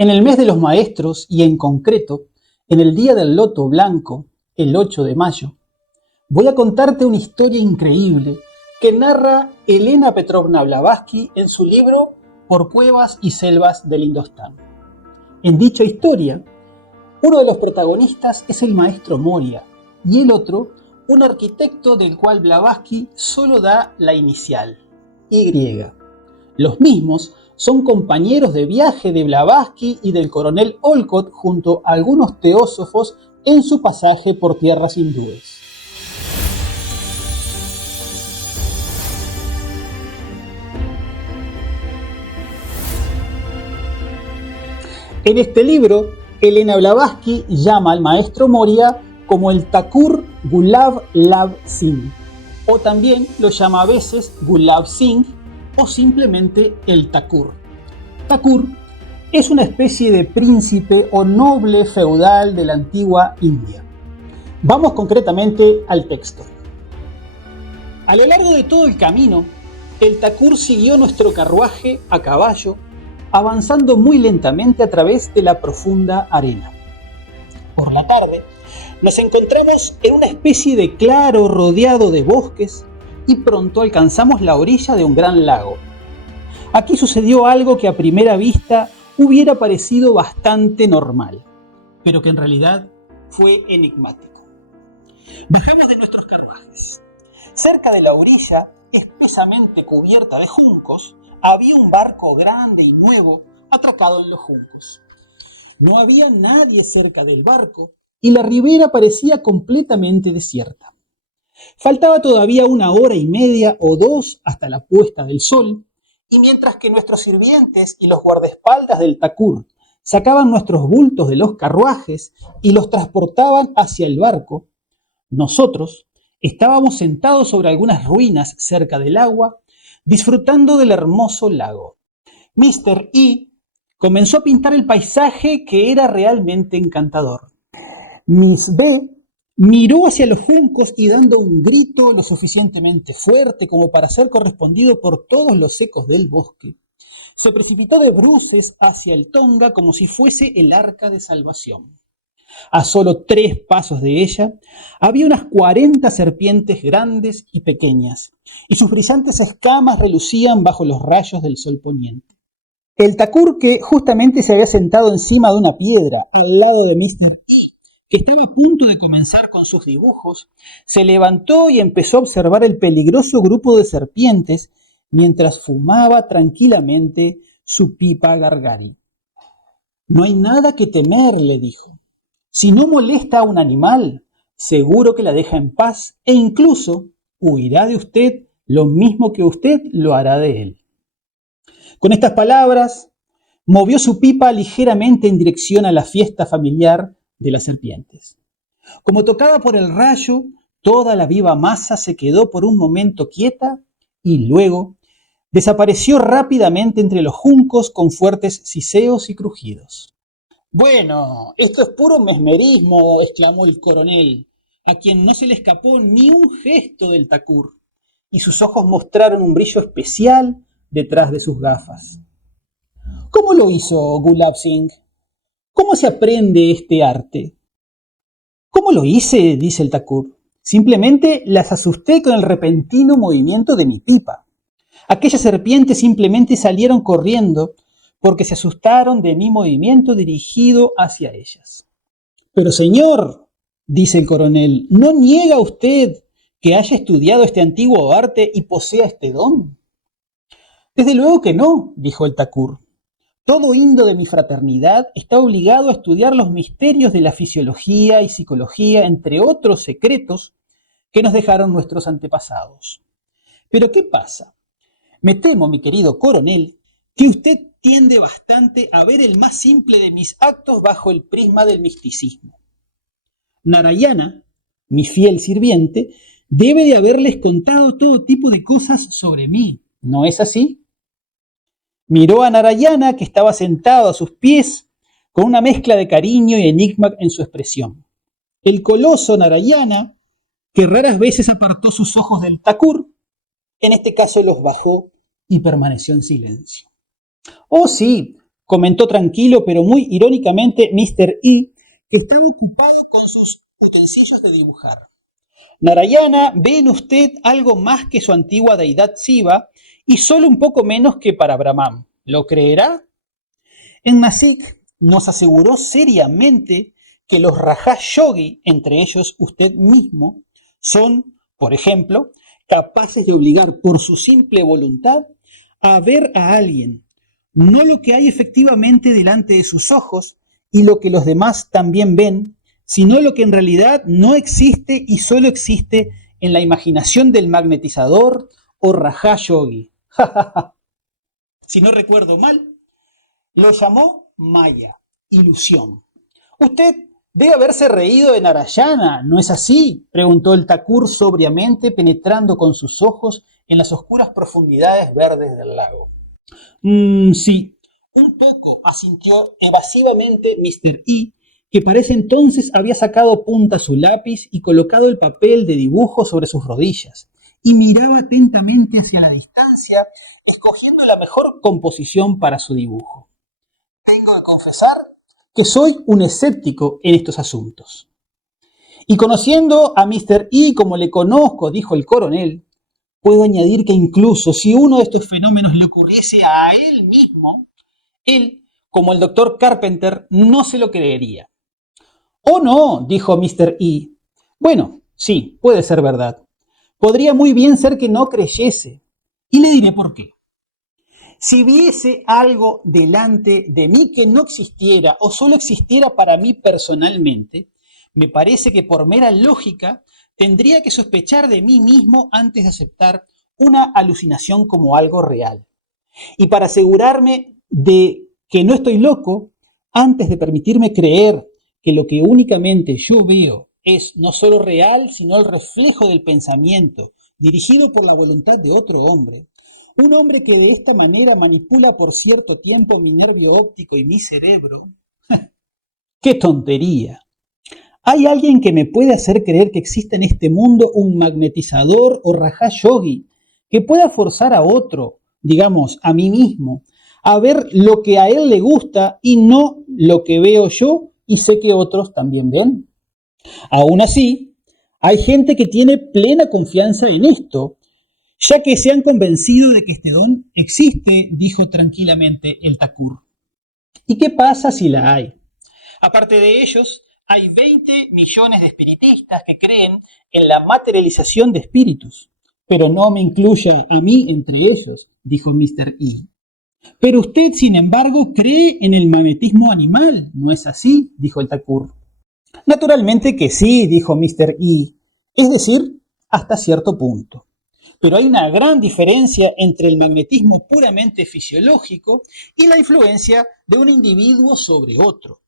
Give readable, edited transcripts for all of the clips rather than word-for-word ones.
En el mes de los maestros y en concreto, en el día del loto blanco, el 8 de mayo, voy a contarte una historia increíble que narra Elena Petrovna Blavatsky en su libro Por cuevas y selvas del Indostán. En dicha historia, uno de los protagonistas es el maestro Moria y el otro, un arquitecto del cual Blavatsky solo da la inicial, Y. Los mismos son compañeros de viaje de Blavatsky y del coronel Olcott junto a algunos teósofos en su pasaje por tierras hindúes. En este libro, Elena Blavatsky llama al maestro Moria como el Thakur Gulab Lal Singh, o también lo llama a veces Gulab Singh o simplemente el Thakur. Thakur es una especie de príncipe o noble feudal de la antigua India. Vamos concretamente al texto. A lo largo de todo el camino, el Thakur siguió nuestro carruaje a caballo, avanzando muy lentamente a través de la profunda arena. Por la tarde, nos encontramos en una especie de claro rodeado de bosques y pronto alcanzamos la orilla de un gran lago. Aquí sucedió algo que a primera vista hubiera parecido bastante normal, pero que en realidad fue enigmático. Bajamos de nuestros carruajes. Cerca de la orilla, espesamente cubierta de juncos, había un barco grande y nuevo atracado en los juncos. No había nadie cerca del barco y la ribera parecía completamente desierta. Faltaba todavía 1 hora y media o 2 hasta la puesta del sol, y mientras que nuestros sirvientes y los guardaespaldas del Thakur sacaban nuestros bultos de los carruajes y los transportaban hacia el barco, nosotros estábamos sentados sobre algunas ruinas cerca del agua, disfrutando del hermoso lago. Mr. E comenzó a pintar el paisaje que era realmente encantador. Miss B miró hacia los juncos y dando un grito lo suficientemente fuerte como para ser correspondido por todos los ecos del bosque, se precipitó de bruces hacia el Tonga como si fuese el arca de salvación. A solo 3 pasos de ella había unas 40 serpientes grandes y pequeñas, y sus brillantes escamas relucían bajo los rayos del sol poniente. El Thakur, que justamente se había sentado encima de una piedra al lado de Mr. que estaba a punto de comenzar con sus dibujos, se levantó y empezó a observar el peligroso grupo de serpientes mientras fumaba tranquilamente su pipa Gargari. «No hay nada que temer», le dijo. «Si no molesta a un animal, seguro que la deja en paz e incluso huirá de usted lo mismo que usted lo hará de él». Con estas palabras, movió su pipa ligeramente en dirección a la fiesta familiar de las serpientes. Como tocada por el rayo, toda la viva masa se quedó por un momento quieta y luego desapareció rápidamente entre los juncos con fuertes siseos y crujidos. «Bueno, esto es puro mesmerismo», exclamó el coronel, a quien no se le escapó ni un gesto del Thakur, y sus ojos mostraron un brillo especial detrás de sus gafas. «¿Cómo lo hizo Gulab Singh? ¿Cómo se aprende este arte?» «¿Cómo lo hice?», dice el Thakur. «Simplemente las asusté con el repentino movimiento de mi pipa. Aquellas serpientes simplemente salieron corriendo porque se asustaron de mi movimiento dirigido hacia ellas». «Pero señor», dice el coronel, «¿no niega usted que haya estudiado este antiguo arte y posea este don?» «Desde luego que no», dijo el Thakur. «Todo indo de mi fraternidad está obligado a estudiar los misterios de la fisiología y psicología, entre otros secretos que nos dejaron nuestros antepasados. Pero ¿qué pasa? Me temo, mi querido coronel, que usted tiende bastante a ver el más simple de mis actos bajo el prisma del misticismo. Narayana, mi fiel sirviente, debe de haberles contado todo tipo de cosas sobre mí, ¿no es así?» Miró a Narayana, que estaba sentado a sus pies, con una mezcla de cariño y enigma en su expresión. El coloso Narayana, que raras veces apartó sus ojos del Thakur, en este caso los bajó y permaneció en silencio. «Oh sí», comentó tranquilo pero muy irónicamente Mr. E, que estaba ocupado con sus utensilios de dibujar. Narayana ve en usted algo más que su antigua deidad Shiva y solo un poco menos que para Brahman. ¿Lo creerá? En Nasik nos aseguró seriamente que los Raja Yogi, entre ellos usted mismo, son, por ejemplo, capaces de obligar por su simple voluntad a ver a alguien, no lo que hay efectivamente delante de sus ojos y lo que los demás también ven, sino lo que en realidad no existe y solo existe en la imaginación del magnetizador o Raja Yogi. Si no recuerdo mal, lo llamó Maya, ilusión. Usted debe haberse reído de Narayana, ¿no es así?, preguntó el Thakur sobriamente, penetrando con sus ojos en las oscuras profundidades verdes del lago. Sí, un poco, asintió evasivamente Mr. E, que para ese entonces había sacado punta su lápiz y colocado el papel de dibujo sobre sus rodillas, y miraba atentamente hacia la distancia, escogiendo la mejor composición para su dibujo. Tengo que confesar que soy un escéptico en estos asuntos. Y conociendo a Mr. E como le conozco, dijo el coronel, puedo añadir que incluso si uno de estos fenómenos le ocurriese a él mismo, él, como el doctor Carpenter, no se lo creería. Oh no, dijo Mr. E. Bueno, sí, puede ser verdad. Podría muy bien ser que no creyese. Y le diré por qué. Si viese algo delante de mí que no existiera o solo existiera para mí personalmente, me parece que por mera lógica tendría que sospechar de mí mismo antes de aceptar una alucinación como algo real. Y para asegurarme de que no estoy loco, antes de permitirme creer que lo que únicamente yo veo es no solo real, sino el reflejo del pensamiento dirigido por la voluntad de otro hombre, un hombre que de esta manera manipula por cierto tiempo mi nervio óptico y mi cerebro. ¡Qué tontería! ¿Hay alguien que me puede hacer creer que existe en este mundo un magnetizador o Raja Yogi que pueda forzar a otro, digamos, a mí mismo, a ver lo que a él le gusta y no lo que veo yo y sé que otros también ven? Aún así, hay gente que tiene plena confianza en esto, ya que se han convencido de que este don existe, dijo tranquilamente el Thakur. ¿Y qué pasa si la hay? Aparte de ellos, hay 20 millones de espiritistas que creen en la materialización de espíritus. Pero no me incluya a mí entre ellos, dijo Mr. E. Pero usted, sin embargo, cree en el magnetismo animal, ¿no es así?, dijo el Thakur. Naturalmente que sí, dijo Mr. E. Es decir, hasta cierto punto. Pero hay una gran diferencia entre el magnetismo puramente fisiológico y la influencia de un individuo sobre otro.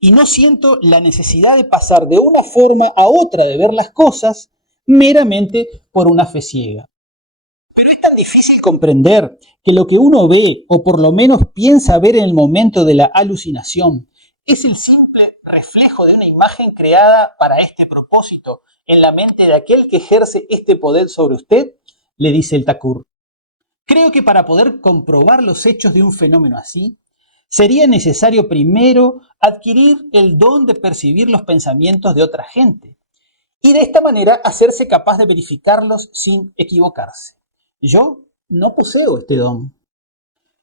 Y no siento la necesidad de pasar de una forma a otra de ver las cosas meramente por una fe ciega. Pero es tan difícil comprender que lo que uno ve, o por lo menos piensa ver en el momento de la alucinación, es el simple reflejo de una imagen creada para este propósito en la mente de aquel que ejerce este poder sobre usted, le dice el Thakur. Creo que para poder comprobar los hechos de un fenómeno así, sería necesario primero adquirir el don de percibir los pensamientos de otra gente y de esta manera hacerse capaz de verificarlos sin equivocarse. Yo no poseo este don.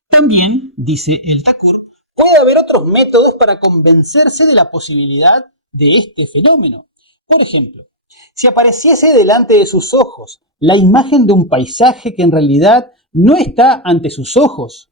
También, dice el Thakur, puede haber otros métodos para convencerse de la posibilidad de este fenómeno. Por ejemplo, si apareciese delante de sus ojos la imagen de un paisaje que en realidad no está ante sus ojos,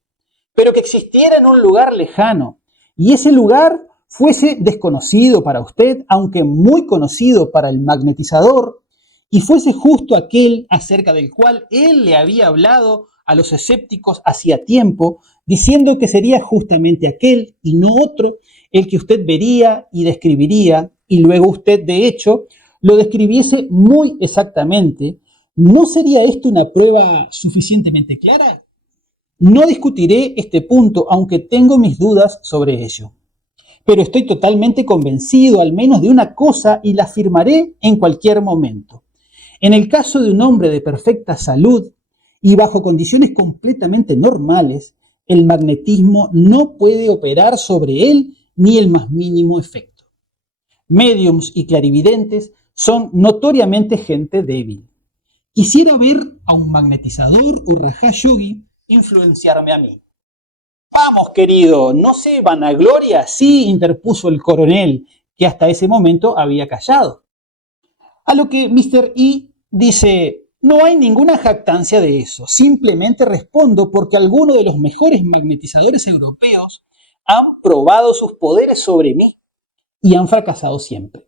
pero que existiera en un lugar lejano, y ese lugar fuese desconocido para usted, aunque muy conocido para el magnetizador, y fuese justo aquel acerca del cual él le había hablado a los escépticos hacía tiempo, diciendo que sería justamente aquel y no otro el que usted vería y describiría, y luego usted, de hecho, lo describiese muy exactamente, ¿no sería esto una prueba suficientemente clara? No discutiré este punto, aunque tengo mis dudas sobre ello. Pero estoy totalmente convencido al menos de una cosa y la afirmaré en cualquier momento. En el caso de un hombre de perfecta salud y bajo condiciones completamente normales, el magnetismo no puede operar sobre él ni el más mínimo efecto. Médiums y clarividentes son notoriamente gente débil. Quisiera ver a un magnetizador o Raja Yogi influenciarme a mí. Vamos, querido, no se vanagloria, sí, interpuso el coronel, que hasta ese momento había callado. A lo que Mr. E dice: no hay ninguna jactancia de eso, simplemente respondo porque algunos de los mejores magnetizadores europeos han probado sus poderes sobre mí y han fracasado siempre.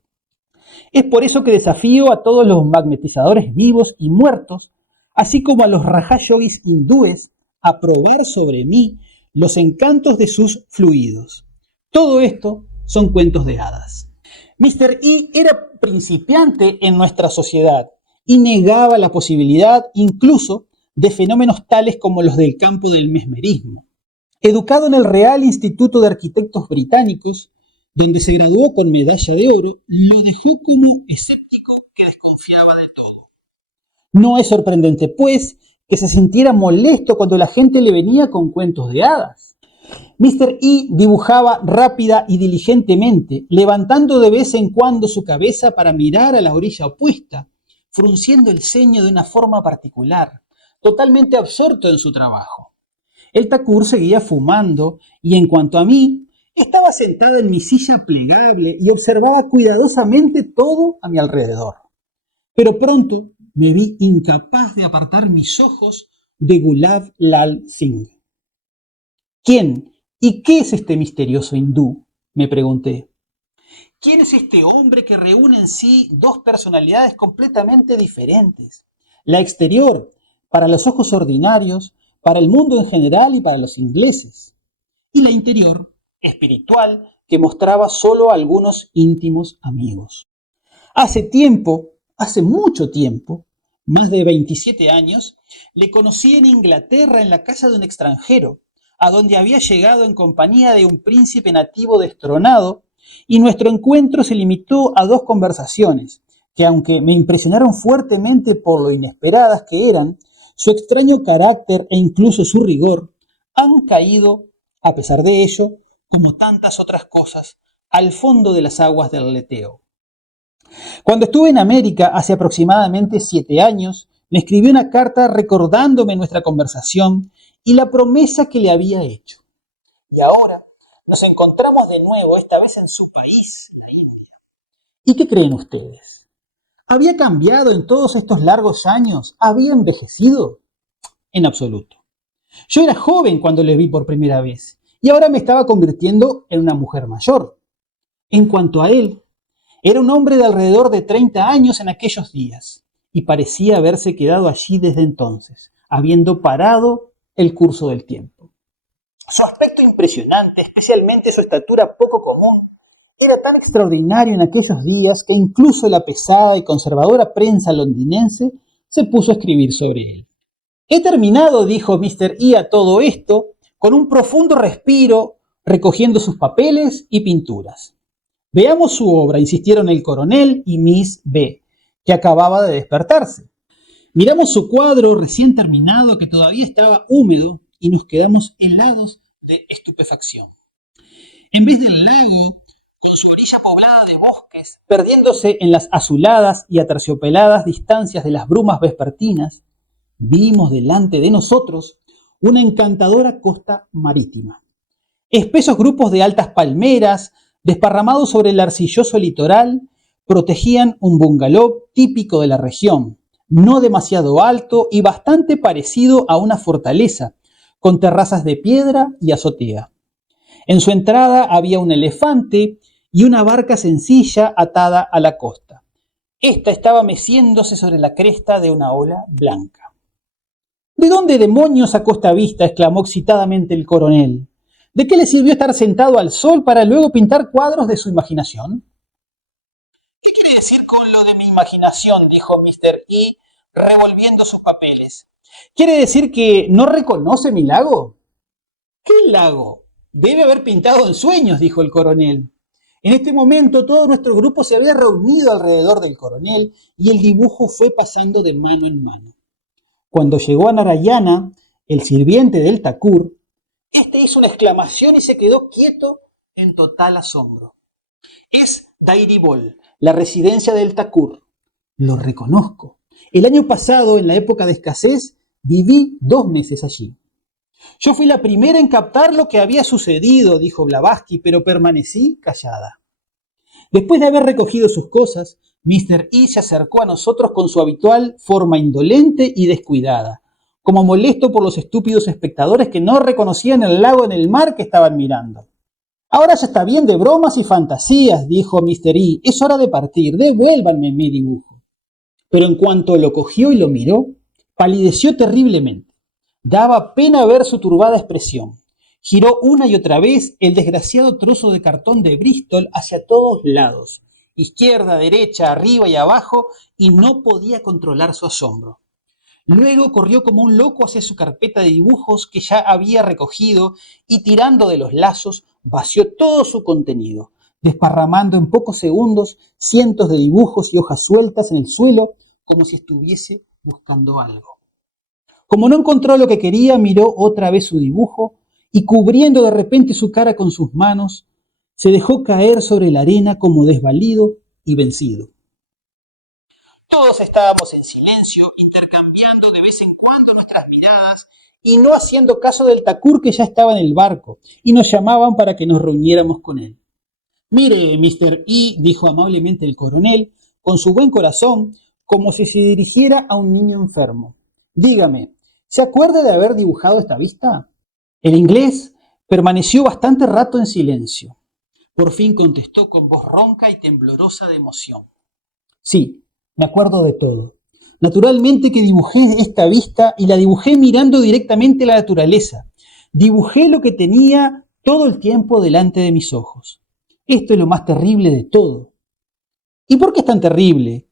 Es por eso que desafío a todos los magnetizadores vivos y muertos, así como a los Raja Yogis hindúes, a probar sobre mí los encantos de sus fluidos. Todo esto son cuentos de hadas. Mr. E era principiante en nuestra sociedad y negaba la posibilidad incluso de fenómenos tales como los del campo del mesmerismo. Educado en el Real Instituto de Arquitectos Británicos, donde se graduó con medalla de oro, lo dejó como escéptico que desconfiaba de todo. No es sorprendente, pues, que se sintiera molesto cuando la gente le venía con cuentos de hadas. Mr. E dibujaba rápida y diligentemente, levantando de vez en cuando su cabeza para mirar a la orilla opuesta, frunciendo el ceño de una forma particular, totalmente absorto en su trabajo. El Thakur seguía fumando y, en cuanto a mí, estaba sentada en mi silla plegable y observaba cuidadosamente todo a mi alrededor. Pero pronto me vi incapaz de apartar mis ojos de Gulab Lal Singh. ¿Quién y qué es este misterioso hindú?, me pregunté. ¿Quién es este hombre que reúne en sí dos personalidades completamente diferentes? La exterior, para los ojos ordinarios, para el mundo en general y para los ingleses. Y la interior, espiritual, que mostraba solo a algunos íntimos amigos. Hace mucho tiempo, más de 27 años, le conocí en Inglaterra en la casa de un extranjero, a donde había llegado en compañía de un príncipe nativo destronado, y nuestro encuentro se limitó a 2 conversaciones, que aunque me impresionaron fuertemente por lo inesperadas que eran, su extraño carácter e incluso su rigor han caído, a pesar de ello, como tantas otras cosas, al fondo de las aguas del aleteo. Cuando estuve en América hace aproximadamente 7 años, me escribió una carta recordándome nuestra conversación y la promesa que le había hecho. Y ahora nos encontramos de nuevo, esta vez en su país, la India. ¿Y qué creen ustedes? ¿Había cambiado en todos estos largos años? ¿Había envejecido? En absoluto. Yo era joven cuando le vi por primera vez y ahora me estaba convirtiendo en una mujer mayor. En cuanto a él, era un hombre de alrededor de 30 años en aquellos días y parecía haberse quedado allí desde entonces, habiendo parado el curso del tiempo. Su aspecto impresionante, especialmente su estatura poco común, era tan extraordinario en aquellos días que incluso la pesada y conservadora prensa londinense se puso a escribir sobre él. He terminado, dijo Mr. E a todo esto, con un profundo respiro, recogiendo sus papeles y pinturas. Veamos su obra, insistieron el coronel y Miss B, que acababa de despertarse. Miramos su cuadro recién terminado, que todavía estaba húmedo, y nos quedamos helados de estupefacción. En vez del lago, con su orilla poblada de bosques, perdiéndose en las azuladas y aterciopeladas distancias de las brumas vespertinas, vimos delante de nosotros una encantadora costa marítima. Espesos grupos de altas palmeras, desparramados sobre el arcilloso litoral, protegían un bungalow típico de la región, no demasiado alto y bastante parecido a una fortaleza, con terrazas de piedra y azotea. En su entrada había un elefante y una barca sencilla atada a la costa. Esta estaba meciéndose sobre la cresta de una ola blanca. ¿De dónde demonios sacó esta vista?, exclamó excitadamente el coronel. ¿De qué le sirvió estar sentado al sol para luego pintar cuadros de su imaginación? ¿Qué quiere decir con lo de mi imaginación?, dijo Mr. E, revolviendo sus papeles. ¿Quiere decir que no reconoce mi lago? ¿Qué lago? Debe haber pintado en sueños, dijo el coronel. En este momento todo nuestro grupo se había reunido alrededor del coronel y el dibujo fue pasando de mano en mano. Cuando llegó a Narayana, el sirviente del Thakur, Este hizo una exclamación y se quedó quieto en total asombro. Es Dairy Ball, la residencia del Thakur. Lo reconozco. El año pasado, en la época de escasez, viví 2 meses allí. Yo fui la primera en captar lo que había sucedido, dijo Blavatsky, pero permanecí callada. Después de haber recogido sus cosas, Mr. E se acercó a nosotros con su habitual forma indolente y descuidada, como molesto por los estúpidos espectadores que no reconocían el lago en el mar que estaban mirando. Ahora ya está bien de bromas y fantasías, dijo Mr. E. Es hora de partir, devuélvanme mi dibujo. Pero en cuanto lo cogió y lo miró, palideció terriblemente. Daba pena ver su turbada expresión. Giró una y otra vez el desgraciado trozo de cartón de Bristol hacia todos lados, izquierda, derecha, arriba y abajo, y no podía controlar su asombro. Luego corrió como un loco hacia su carpeta de dibujos que ya había recogido y tirando de los lazos vació todo su contenido, desparramando en pocos segundos cientos de dibujos y hojas sueltas en el suelo como si estuviese buscando algo. Como no encontró lo que quería, miró otra vez su dibujo y cubriendo de repente su cara con sus manos, se dejó caer sobre la arena como desvalido y vencido. Todos estábamos en silencio, intercambiando de vez en cuando nuestras miradas y no haciendo caso del Thakur que ya estaba en el barco y nos llamaban para que nos reuniéramos con él. Mire, Mr. E, dijo amablemente el coronel, con su buen corazón, como si se dirigiera a un niño enfermo. Dígame, ¿se acuerda de haber dibujado esta vista? El inglés permaneció bastante rato en silencio. Por fin contestó con voz ronca y temblorosa de emoción. Sí, me acuerdo de todo. Naturalmente que dibujé esta vista y la dibujé mirando directamente a la naturaleza. Dibujé lo que tenía todo el tiempo delante de mis ojos. Esto es lo más terrible de todo. ¿Y por qué es tan terrible?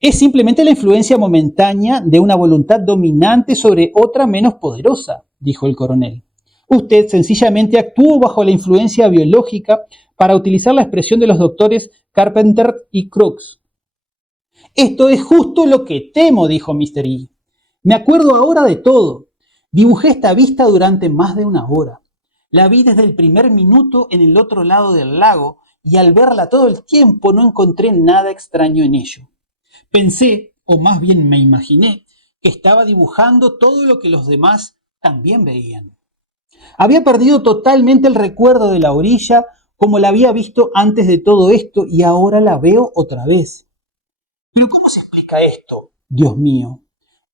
Es simplemente la influencia momentánea de una voluntad dominante sobre otra menos poderosa, dijo el coronel. Usted sencillamente actuó bajo la influencia biológica para utilizar la expresión de los doctores Carpenter y Crookes. Esto es justo lo que temo, dijo Mr. E. Me acuerdo ahora de todo. Dibujé esta vista durante más de 1 hora. La vi desde el primer minuto en el otro lado del lago y al verla todo el tiempo no encontré nada extraño en ello. Pensé, o más bien me imaginé, que estaba dibujando todo lo que los demás también veían. Había perdido totalmente el recuerdo de la orilla como la había visto antes de todo esto y ahora la veo otra vez. ¿Pero cómo se explica esto? Dios mío,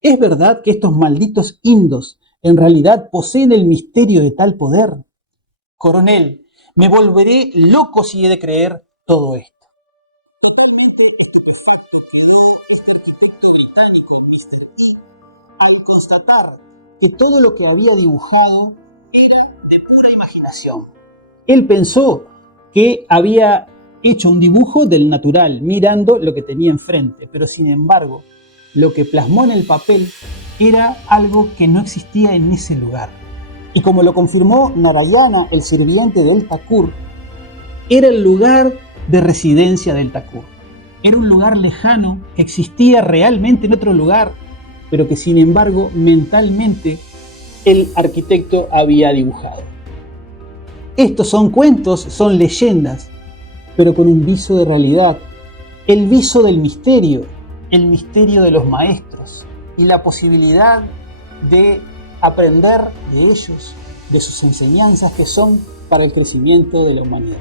¿es verdad que estos malditos indos en realidad poseen el misterio de tal poder? Coronel, me volveré loco si he de creer todo esto. Al constatar que todo lo que había dibujado era de pura imaginación. Él pensó que había hecho un dibujo del natural, mirando lo que tenía enfrente, pero sin embargo, lo que plasmó en el papel era algo que no existía en ese lugar. Y como lo confirmó Narayana, el sirviente del Thakur, era el lugar de residencia del Thakur. Era un lugar lejano que existía realmente en otro lugar, pero que sin embargo mentalmente el arquitecto había dibujado. Estos son cuentos, son leyendas, pero con un viso de realidad, el viso del misterio, el misterio de los maestros y la posibilidad de aprender de ellos, de sus enseñanzas que son para el crecimiento de la humanidad.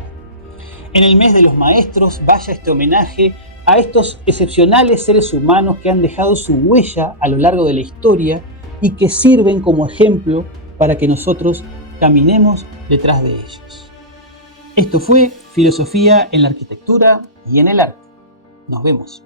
En el mes de los maestros vaya este homenaje a estos excepcionales seres humanos que han dejado su huella a lo largo de la historia y que sirven como ejemplo para que nosotros caminemos detrás de ellos. Esto fue Filosofía en la Arquitectura y en el Arte. Nos vemos.